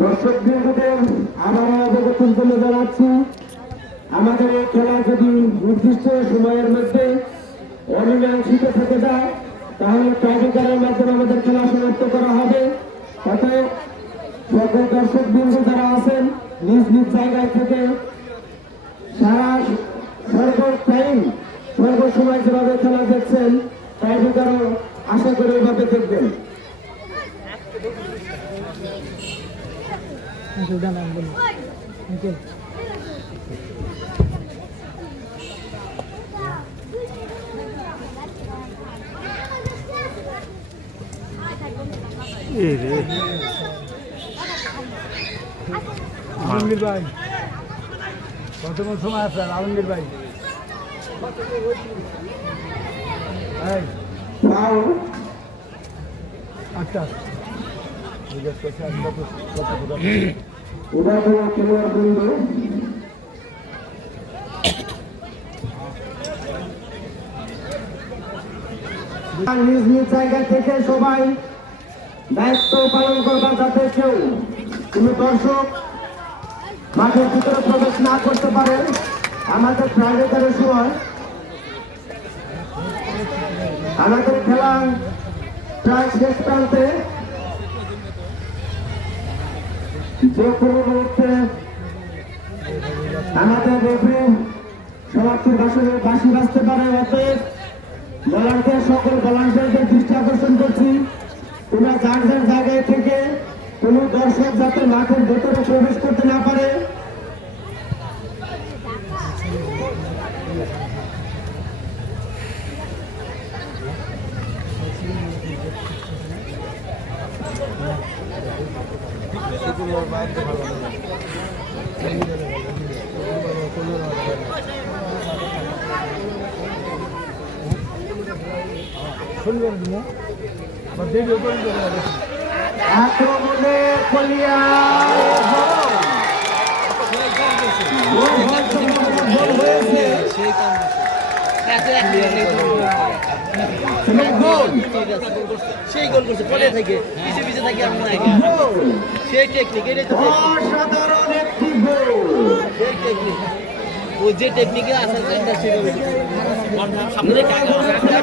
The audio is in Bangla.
দর্শক বৃন্দদের আবারও অবগত করে জানাচ্ছি, আমাদের এই খেলা যদি নির্দিষ্ট সময়ের মধ্যে অমীমাংসিত থেকে যায় তাহলে টাইব্রেকারের মাধ্যমে আমাদের খেলা সমাপ্ত করা হবে। অতএব সকল দর্শক বৃন্দ যারা আছেন নিজ নিজ জায়গায় থেকে সারা সর্বসময় যেভাবে খেলা দেখছেন টাইব্রেকারও আশা করে এভাবে দেখবেন। আলমগীর ভাই কতক্ষণ সময় আছে আলমগীর ভাই? আচ্ছা নিজ নিজ জায়গা থেকে সবাই দায়িত্ব পালন করবার, যাতে কেউ কোনো দর্শক মাঠের ভিতরে প্রবেশ না করতে পারে। আমাদের টাইব্রেকারের সময় আমাদের খেলা প্রায় শেষ প্রান্তে, যে কোনো মুহূর্তে আমাদের রেফারি সমাপ্তির বাঁশি বাজতে পারে। অতএব ভলান্টিয়ার সকল ভলান্টিয়ারদের দৃষ্টি আকর্ষণ করছি, তোমরা যার যার জায়গায় থেকে কোনো দর্শক যাতে মাঠের ভেতরে প্রবেশ করতে না পারে। আক্রমণে কলিয়া সেই গোল করছে পরে থেকে পিছে পিছে থাকি আমি নাই সেই টেকনিক এটাই তো অসাধারণ একটি গোল। সেই টেকনিক ও যে টেকনিকে আসা যায় সেটা